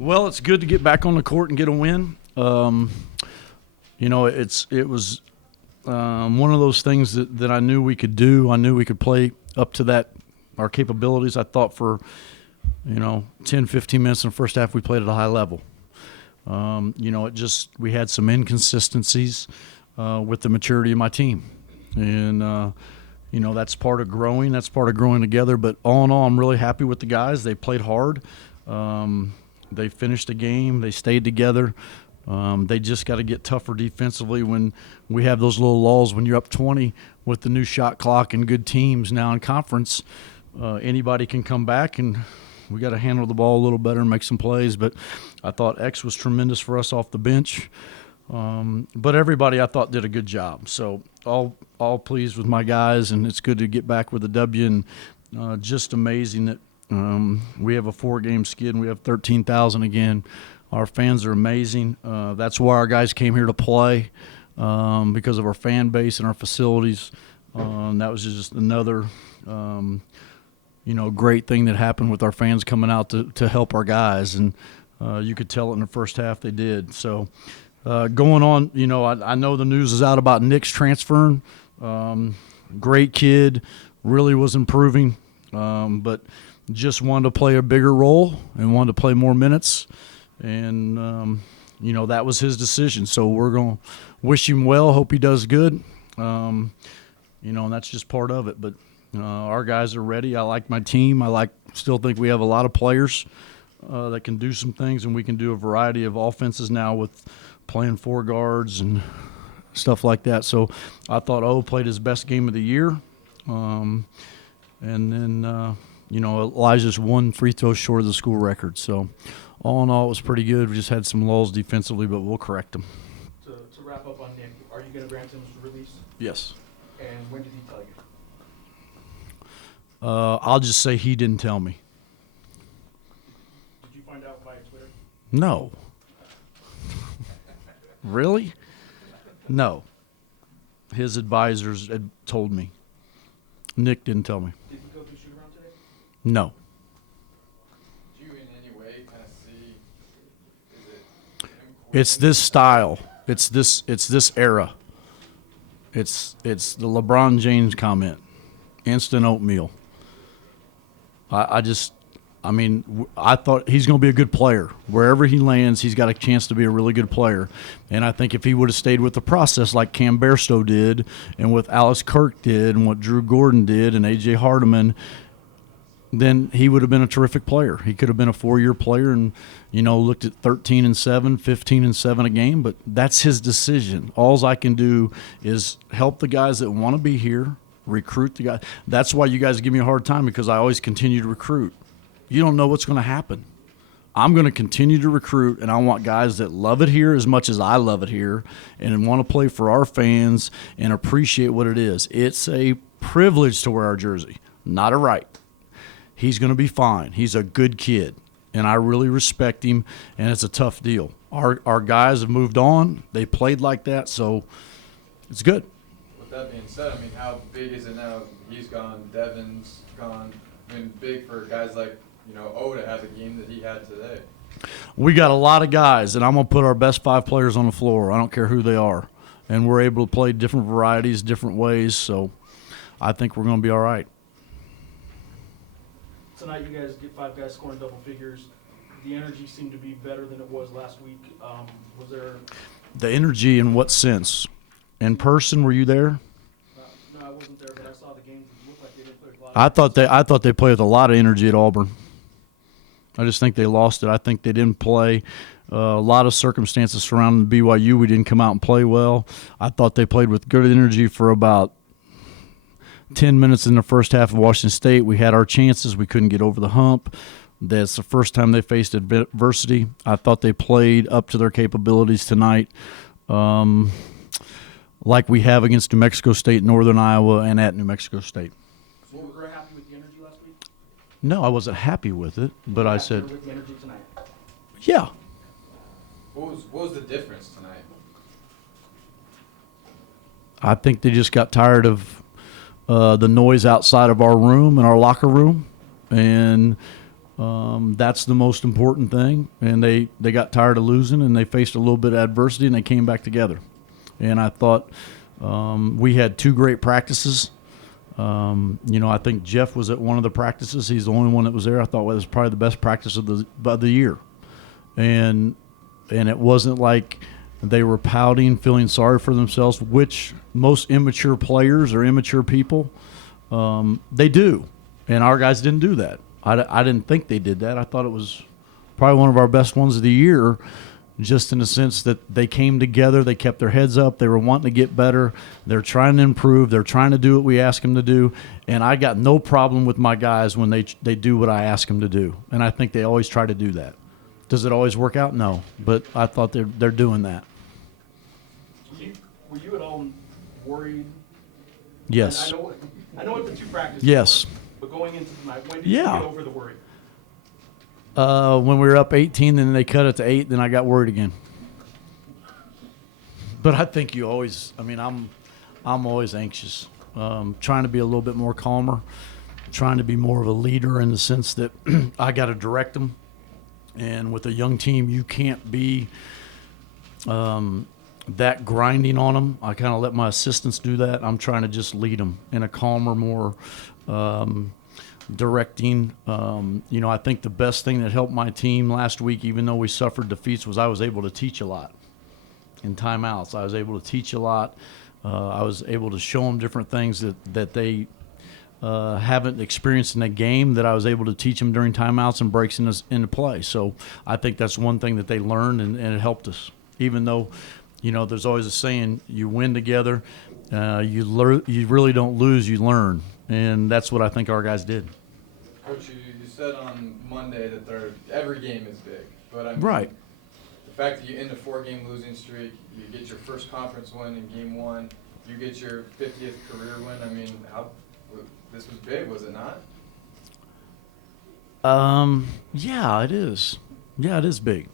Well, it's good to get back on the court and get a win. It was one of those things that I knew we could do. I knew we could play up to our capabilities. I thought for 10, 15 minutes in the first half we played at a high level. We had some inconsistencies with the maturity of my team, and that's part of growing. That's part of growing together. But all in all, I'm really happy with the guys. They played hard. They finished the game. They stayed together. They just got to get tougher defensively when we have those little lulls. When you're up 20 with the new shot clock and good teams now in conference, anybody can come back, and we got to handle the ball a little better and make some plays. But I thought X was tremendous for us off the bench. But everybody I thought did a good job. So all pleased with my guys, and it's good to get back with a W. And just amazing that we have a 4-game skid and we have 13,000 again. Our fans are amazing. That's why our guys came here to play, because of our fan base and our facilities. That was just another, great thing that happened with our fans coming out to help our guys. And you could tell it in the first half they did. So going on, I know the news is out about Nick's transferring. Great kid, really was improving, but just wanted to play a bigger role and wanted to play more minutes. And, that was his decision. So we're going to wish him well, hope he does good. And that's just part of it. But our guys are ready. I like my team. Still think we have a lot of players that can do some things, and we can do a variety of offenses now with playing 4 guards and stuff like that. So I thought O played his best game of the year. And then, Elijah's 1 free throw short of the school record. So all in all, it was pretty good. We just had some lulls defensively, but we'll correct them. To wrap up on Nick, are you going to grant him his release? Yes. And when did he tell you? I'll just say he didn't tell me. Did you find out via Twitter? No. Really? No. His advisors had told me. Nick didn't tell me. Did he go through shoot around today? No. Do you in any way kind of see, It's this style. It's this era. It's the LeBron James comment. Instant oatmeal. I thought he's going to be a good player. Wherever he lands, he's got a chance to be a really good player. And I think if he would have stayed with the process like Cam Bairstow did and what Alex Kirk did and what Drew Gordon did and A.J. Hardiman, then he would have been a terrific player. He could have been a 4-year player and, looked at 13-7, 15-7 a game. But that's his decision. All I can do is help the guys that want to be here, recruit the guys. That's why you guys give me a hard time, because I always continue to recruit. You don't know what's going to happen. I'm going to continue to recruit, and I want guys that love it here as much as I love it here and want to play for our fans and appreciate what it is. It's a privilege to wear our jersey, not a right. He's going to be fine. He's a good kid, and I really respect him, and it's a tough deal. Our guys have moved on. They played like that, so it's good. With that being said, how big is it now? He's gone, Devin's gone. Big for guys like, Oda has a game that he had today. We got a lot of guys, and I'm going to put our best 5 players on the floor. I don't care who they are. And we're able to play different varieties, different ways, so I think we're going to be all right. Tonight you guys get 5 guys scoring double figures. The energy seemed to be better than it was last week. Was there – The energy in what sense? In person, were you there? No, I wasn't there, but I saw the games. It looked like they didn't play a lot. I thought they played with a lot of energy at Auburn. I just think they lost it. I think they didn't play. A lot of circumstances surrounding BYU. We didn't come out and play well. I thought they played with good energy for about 10 minutes in the first half of Washington State. We had our chances. We couldn't get over the hump. That's the first time they faced adversity. I thought they played up to their capabilities tonight, like we have against New Mexico State, Northern Iowa, and at New Mexico State. So you were happy with the energy last week? No, I wasn't happy with it, but I said, with the energy tonight? Yeah. What was the difference tonight? I think they just got tired of the noise outside of our room and our locker room, and That's the most important thing. And they got tired of losing, and they faced a little bit of adversity, and they came back together. And I thought we had 2 great practices. I think Jeff was at one of the practices. He's the only one that was there. I thought it was probably the best practice of the year. And it wasn't like they were pouting, feeling sorry for themselves, which most immature players or immature people, they do. And our guys didn't do that. I didn't think they did that. I thought it was probably one of our best ones of the year, just in the sense that they came together, they kept their heads up, they were wanting to get better, they're trying to improve, they're trying to do what we ask them to do, and I got no problem with my guys when they do what I ask them to do, and I think they always try to do that. Does it always work out? No, but I thought they're doing that. Were you at all worried? Yes. I know what the 2 practices Yes. were, but going into tonight, when did you get over the worry? When we were up 18, and then they cut it to 8, then I got worried again. But I think you always, I'm always anxious, trying to be a little bit more calmer, trying to be more of a leader in the sense that I got to direct them. And with a young team, you can't be that grinding on them. I kind of let my assistants do that. I'm trying to just lead them in a calmer, more directing. I think the best thing that helped my team last week, even though we suffered defeats, was I was able to teach a lot in timeouts. I was able to teach a lot. I was able to show them different things that they haven't experienced in a game, that I was able to teach them during timeouts and breaks into play. So I think that's one thing that they learned, and it helped us. Even though, there's always a saying, you win together, you really don't lose, you learn. And that's what I think our guys did. Coach, you said on Monday that every game is big, but Right. The fact that you end a 4-game losing streak, you get your first conference win in Game 1, you get your 50th career win. This was big, was it not? Yeah, it is. Yeah, it is big.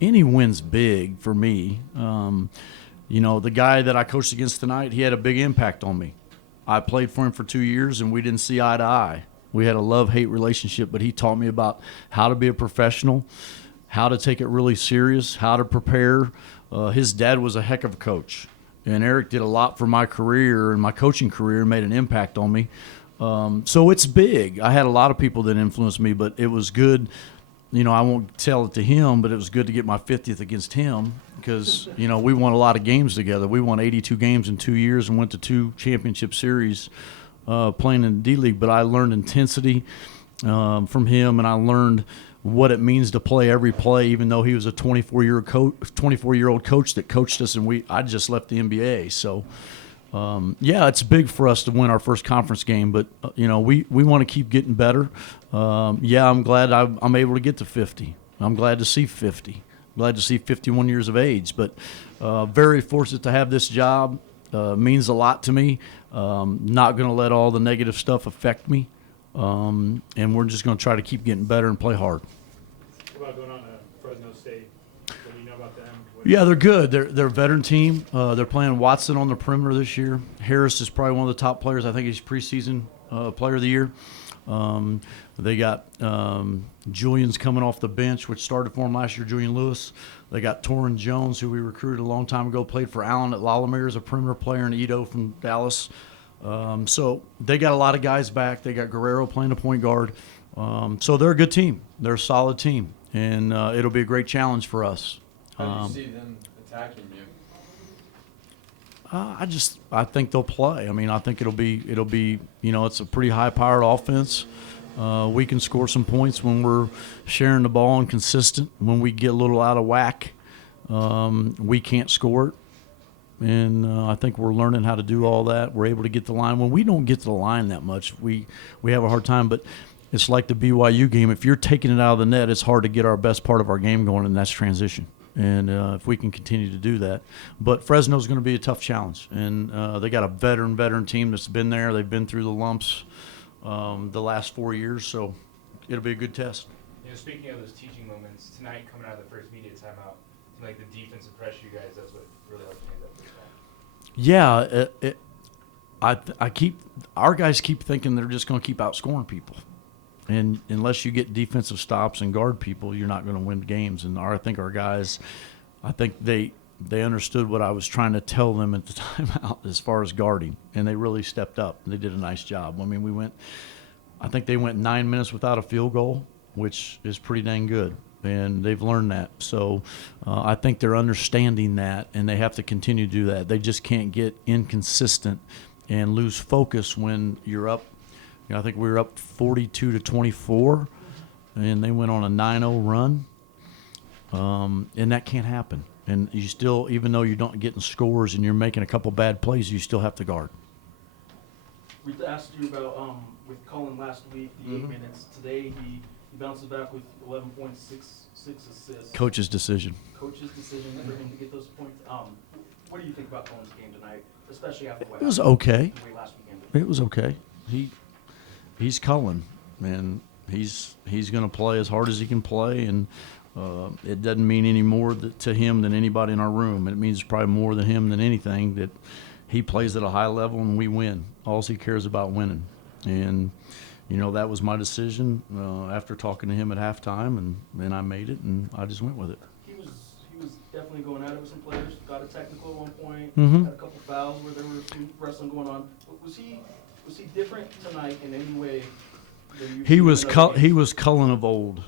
Any win's big for me. The guy that I coached against tonight, he had a big impact on me. I played for him for 2 years, and we didn't see eye to eye. We had a love-hate relationship, but he taught me about how to be a professional, how to take it really serious, how to prepare. His dad was a heck of a coach, and Eric did a lot for my career and my coaching career, made an impact on me. So it's big. I had a lot of people that influenced me, but it was good. I won't tell it to him, but it was good to get my 50th against him because, we won a lot of games together. We won 82 games in 2 years and went to 2 championship series playing in the D-League. But I learned intensity from him, and I learned what it means to play every play, even though he was a 24-year-old coach that coached us, and I just left the NBA. So, it's big for us to win our first conference game, but, we want to keep getting better. I'm glad I'm able to get to 50. I'm glad to see 50. Glad to see 51 years of age, but very fortunate to have this job. Means a lot to me. Not going to let all the negative stuff affect me, and we're just going to try to keep getting better and play hard. What about going on to Fresno State? What do you know about them? Yeah, they're good. They're a veteran team. They're playing Watson on the perimeter this year. Harris is probably one of the top players. I think he's preseason player of the year. They got Julian's coming off the bench, which started for him last year, Julian Lewis. They got Torrin Jones, who we recruited a long time ago, played for Allen at Lolomere as a perimeter player, and Ito from Dallas. So they got a lot of guys back. They got Guerrero playing the point guard. So they're a good team. They're a solid team, and it'll be a great challenge for us. How do you see them attacking you? I think they'll play. I think it'll be it's a pretty high-powered offense. We can score some points when we're sharing the ball and consistent. When we get a little out of whack, we can't score it. And I think we're learning how to do all that. We're able to get the line. When we don't get to the line that much, we have a hard time. But it's like the BYU game. If you're taking it out of the net, it's hard to get our best part of our game going, and that's transition. And if we can continue to do that. But Fresno's going to be a tough challenge. And they got a veteran team that's been there. They've been through the lumps the last 4 years. So it'll be a good test. Speaking of those teaching moments, tonight coming out of the first media timeout, like the defensive pressure you guys, that's what really helped change that first half. Yeah, our guys keep thinking they're just going to keep outscoring people. And unless you get defensive stops and guard people, you're not going to win games. And I think our guys, they understood what I was trying to tell them at the timeout as far as guarding, and they really stepped up. They did a nice job. I mean, I think they went 9 minutes without a field goal, which is pretty dang good, and they've learned that. So I think they're understanding that, and they have to continue to do that. They just can't get inconsistent and lose focus when you're up. I think we were up 42-24, and they went on a 9-0 run, and that can't happen. And you still, even though you're not getting scores and you're making a couple bad plays, you still have to guard. We asked you about with Cullen last week, the 8 minutes. Today he bounces back with 11.66 assists. Coach's decision. Coach's decision for him to get those points. What do you think about Cullen's game tonight, especially after what It was happened okay. the way last weekend? It was okay. He's Cullen, and he's going to play as hard as he can play, and it doesn't mean any more to him than anybody in our room. It means probably more to him than anything that he plays at a high level and we win. All he cares about winning. And, that was my decision after talking to him at halftime, and I made it, and I just went with it. He was definitely going at it with some players. Got a technical at one point. Mhm. Had a couple fouls where there was some wrestling going on. But was he different tonight in any way? Than you've He seen was in other games? he was Cullen of old.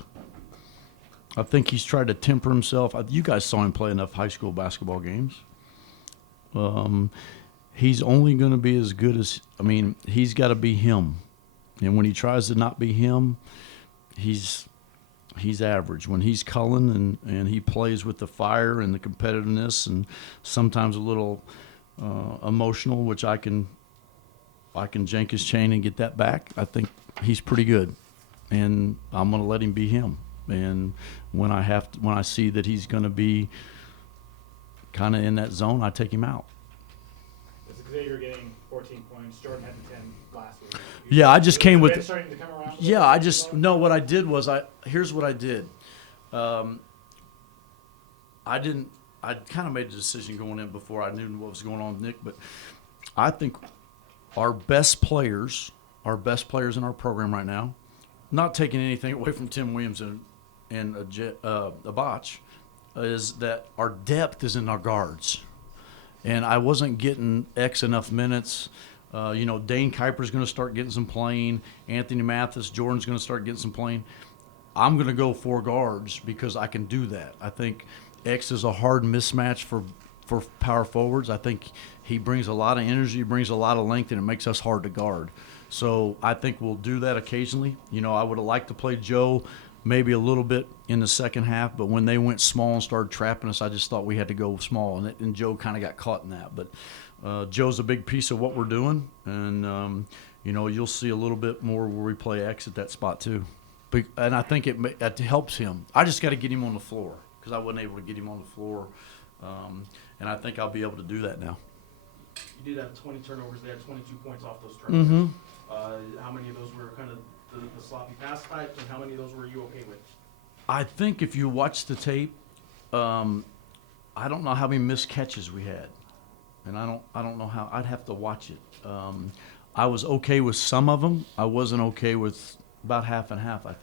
I think he's tried to temper himself. You guys saw him play enough high school basketball games. He's only going to be as good as he's got to be him. And when he tries to not be him, he's average. When he's Cullen and he plays with the fire and the competitiveness and sometimes a little emotional, which I can jank his chain and get that back, I think he's pretty good. And I'm going to let him be him. And when I see that he's going to be kind of in that zone, I take him out. It's Xavier getting 14 points. Jordan had the 10 last week. Yeah, I just came with. Starting to come around. Yeah, I just no. What I did was here's what I did. I kind of made a decision going in before I knew what was going on with Nick, but I think our best players in our program right now, not taking anything away from Tim Williams and a botch, is that our depth is in our guards. And I wasn't getting enough minutes. Dane Kuiper's going to start getting some playing. Anthony Mathis, Jordan's going to start getting some playing. I'm going to go 4 guards because I can do that. I think X is a hard mismatch for power forwards. I think he brings a lot of energy, brings a lot of length, and it makes us hard to guard. So I think we'll do that occasionally. I would have liked to play Joe maybe a little bit in the second half, but when they went small and started trapping us, I just thought we had to go small, and Joe kind of got caught in that. But Joe's a big piece of what we're doing, and you'll see a little bit more where we play X at that spot too. And I think it helps him. I just got to get him on the floor because I wasn't able to get him on the floor, and I think I'll be able to do that now. You did have 20 turnovers there, 22 points off those turnovers. Mm-hmm. How many of those were kind of the sloppy pass types, and how many of those were you okay with? I think if you watch the tape, I don't know how many missed catches we had, and I don't know how. I'd have to watch it. I was okay with some of them. I wasn't okay with about half and half. I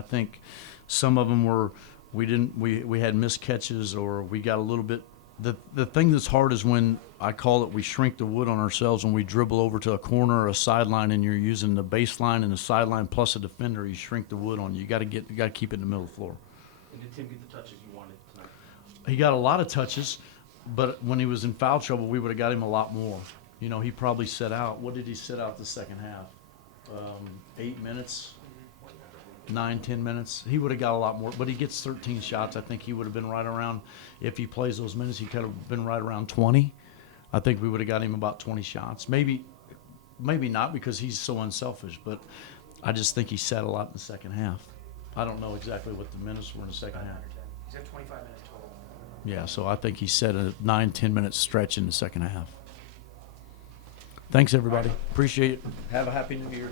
think some of them were we had missed catches, or we got a little bit. The thing that's hard is when I call it we shrink the wood on ourselves when we dribble over to a corner or a sideline and you're using the baseline and the sideline plus a defender. You shrink the wood on you. You got to keep it in the middle of the floor. And did Tim get the touches you wanted tonight? He got a lot of touches, but when he was in foul trouble, we would have got him a lot more. He probably set out. What did he set out the second half? 8 minutes, 9, 10 minutes. He would have got a lot more, but he gets 13 shots. I think he would have been right around, if he plays those minutes, he could have been right around 20. I think we would have got him about 20 shots. Maybe not because he's so unselfish, but I just think he sat a lot in the second half. I don't know exactly what the minutes were in the second half. He's got 25 minutes total. Yeah, so I think he set a 9, 10 minute stretch in the second half. Thanks, everybody. Appreciate it. Have a happy new year.